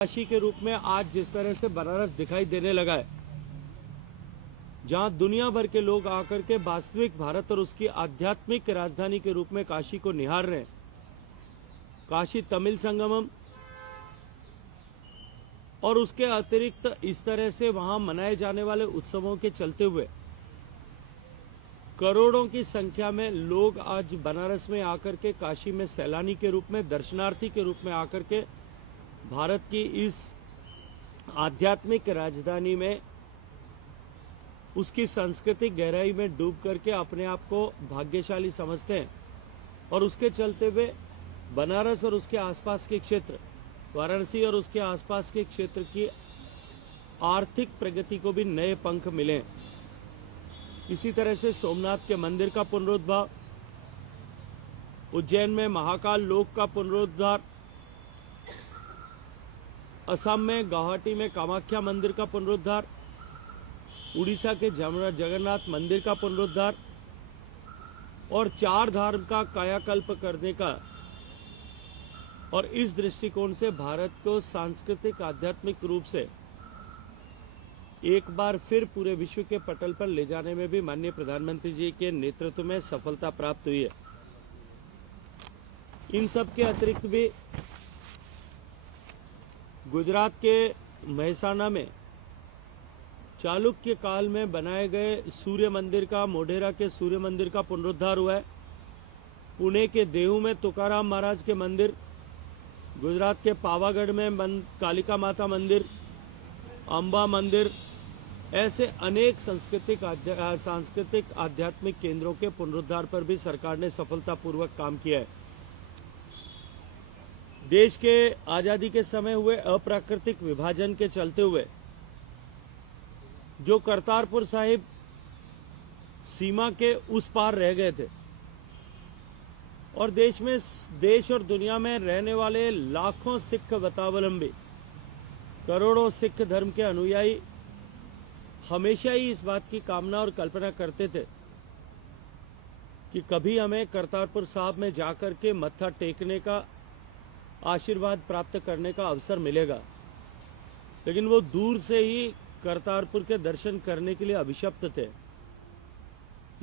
काशी के रूप में आज जिस तरह से बनारस दिखाई देने लगा है, जहां दुनिया भर के लोग आकर के वास्तविक भारत और उसकी आध्यात्मिक राजधानी के रूप में काशी को निहार रहे हैं। काशी तमिल संगमम और उसके अतिरिक्त इस तरह से वहां मनाए जाने वाले उत्सवों के चलते हुए करोड़ों की संख्या में लोग आज बनारस में आकर के काशी में सैलानी के रूप में, दर्शनार्थी के रूप में आकर के भारत की इस आध्यात्मिक राजधानी में उसकी सांस्कृतिक गहराई में डूब करके अपने आप को भाग्यशाली समझते हैं। और उसके चलते हुए बनारस और उसके आसपास के क्षेत्र, वाराणसी और उसके आसपास के क्षेत्र की आर्थिक प्रगति को भी नए पंख मिले। इसी तरह से सोमनाथ के मंदिर का पुनरुद्धार, उज्जैन में महाकाल लोक का पुनरुद्धार, असम में गुवाहाटी में कामाख्या मंदिर का पुनरुद्धार, उड़ीसा के जगन्नाथ मंदिर का पुनरुद्धार और चार धाम का कायाकल्प करने का, और इस दृष्टिकोण से भारत को सांस्कृतिक आध्यात्मिक रूप से एक बार फिर पूरे विश्व के पटल पर ले जाने में भी माननीय प्रधानमंत्री जी के नेतृत्व में सफलता प्राप्त हुई है। इन सब के अतिरिक्त भी गुजरात के महसाणा में चालुक्य काल में बनाए गए सूर्य मंदिर का, मोढेरा के सूर्य मंदिर का पुनरुद्धार हुआ है। पुणे के देहू में तुकाराम महाराज के मंदिर, गुजरात के पावागढ़ में कालिका माता मंदिर, अंबा मंदिर, ऐसे अनेक सांस्कृतिक आध्यात्मिक केंद्रों के पुनरुद्धार पर भी सरकार ने सफलतापूर्वक काम किया है। देश के आजादी के समय हुए अप्राकृतिक विभाजन के चलते हुए जो करतारपुर साहिब सीमा के उस पार रह गए थे और देश और दुनिया में रहने वाले लाखों सिख मतावलंबी, करोड़ों सिख धर्म के अनुयायी हमेशा ही इस बात की कामना और कल्पना करते थे कि कभी हमें करतारपुर साहिब में जाकर के मत्था टेकने का, आशीर्वाद प्राप्त करने का अवसर मिलेगा। लेकिन वो दूर से ही करतारपुर के दर्शन करने के लिए अभिशप्त थे।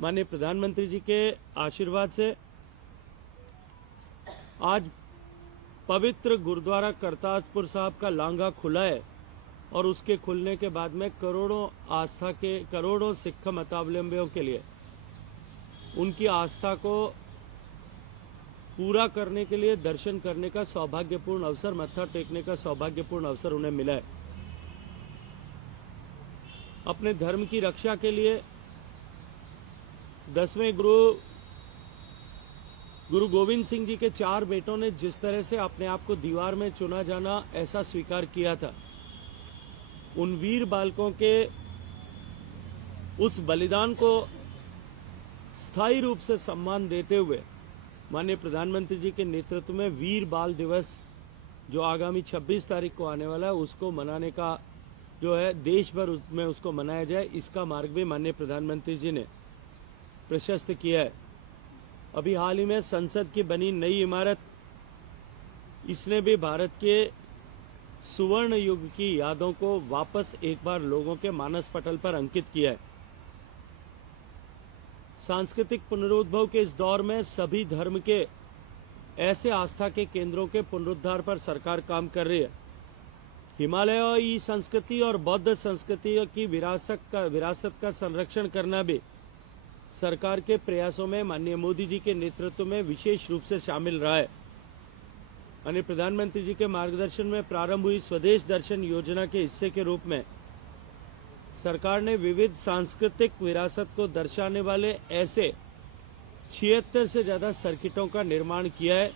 माननीय प्रधानमंत्री जी के आशीर्वाद से आज पवित्र गुरुद्वारा करतारपुर साहिब का लांघा खुला है और उसके खुलने के बाद में करोड़ों सिख मतावलंबियों के लिए उनकी आस्था को पूरा करने के लिए दर्शन करने का सौभाग्यपूर्ण अवसर, मत्था टेकने का सौभाग्यपूर्ण अवसर उन्हें मिला है। अपने धर्म की रक्षा के लिए 10वें गुरु गोविंद सिंह जी के 4 बेटों ने जिस तरह से अपने आप को दीवार में चुना जाना ऐसा स्वीकार किया था, उन वीर बालकों के उस बलिदान को स्थायी रूप से सम्मान देते हुए माननीय प्रधानमंत्री जी के नेतृत्व में वीर बाल दिवस जो आगामी 26 तारीख को आने वाला है, उसको मनाने का जो है देश भर में उसको मनाया जाए, इसका मार्ग भी माननीय प्रधानमंत्री जी ने प्रशस्त किया है। अभी हाल ही में संसद की बनी नई इमारत, इसने भी भारत के सुवर्ण युग की यादों को वापस एक बार लोगों के मानस पटल पर अंकित किया है। सांस्कृतिक पुनरुद्भव के इस दौर में सभी धर्म के ऐसे आस्था के केंद्रों के पुनरुद्धार पर सरकार काम कर रही है। हिमालयी संस्कृति और बौद्ध संस्कृति की विरासत का संरक्षण करना भी सरकार के प्रयासों में माननीय मोदी जी के नेतृत्व में विशेष रूप से शामिल रहा है। माननीय प्रधानमंत्री जी के मार्गदर्शन में प्रारंभ हुई स्वदेश दर्शन योजना के हिस्से के रूप में सरकार ने विविध सांस्कृतिक विरासत को दर्शाने वाले ऐसे 76 से ज्यादा सर्किटों का निर्माण किया है।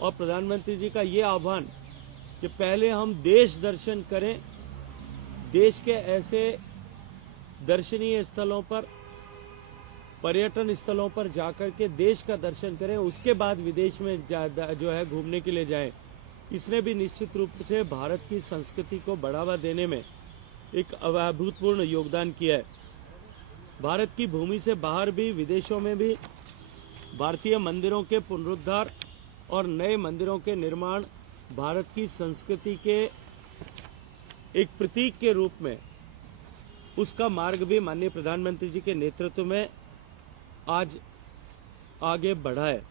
और प्रधानमंत्री जी का ये आह्वान कि पहले हम देश दर्शन करें, देश के ऐसे दर्शनीय स्थलों पर, पर्यटन स्थलों पर जाकर के देश का दर्शन करें, उसके बाद विदेश में जो है घूमने के लिए जाएं। इसने भी निश्चित रूप से भारत की संस्कृति को बढ़ावा देने में एक अभूतपूर्ण योगदान किया है। भारत की भूमि से बाहर भी, विदेशों में भी भारतीय मंदिरों के पुनरुद्धार और नए मंदिरों के निर्माण भारत की संस्कृति के एक प्रतीक के रूप में उसका मार्ग भी माननीय प्रधानमंत्री जी के नेतृत्व में आज आगे बढ़ा है।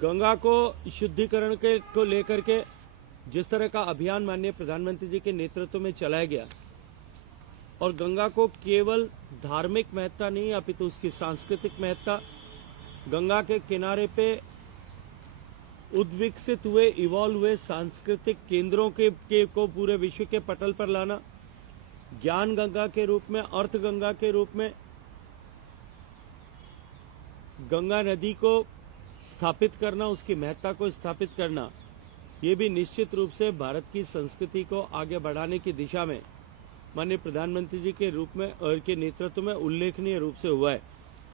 गंगा को शुद्धिकरण को लेकर के जिस तरह का अभियान माननीय प्रधानमंत्री जी के नेतृत्व में चलाया गया और गंगा को केवल धार्मिक महत्ता नहीं अपितु उसकी सांस्कृतिक महत्ता, गंगा के किनारे पे उद्विकसित हुए इवॉल्व हुए सांस्कृतिक केंद्रों को पूरे विश्व के पटल पर लाना, ज्ञान गंगा के रूप में, अर्थ गंगा के रूप में गंगा नदी को स्थापित करना, उसकी महत्ता को स्थापित करना, ये भी निश्चित रूप से भारत की संस्कृति को आगे बढ़ाने की दिशा में माननीय प्रधानमंत्री जी के रूप में और के नेतृत्व में उल्लेखनीय रूप से हुआ है।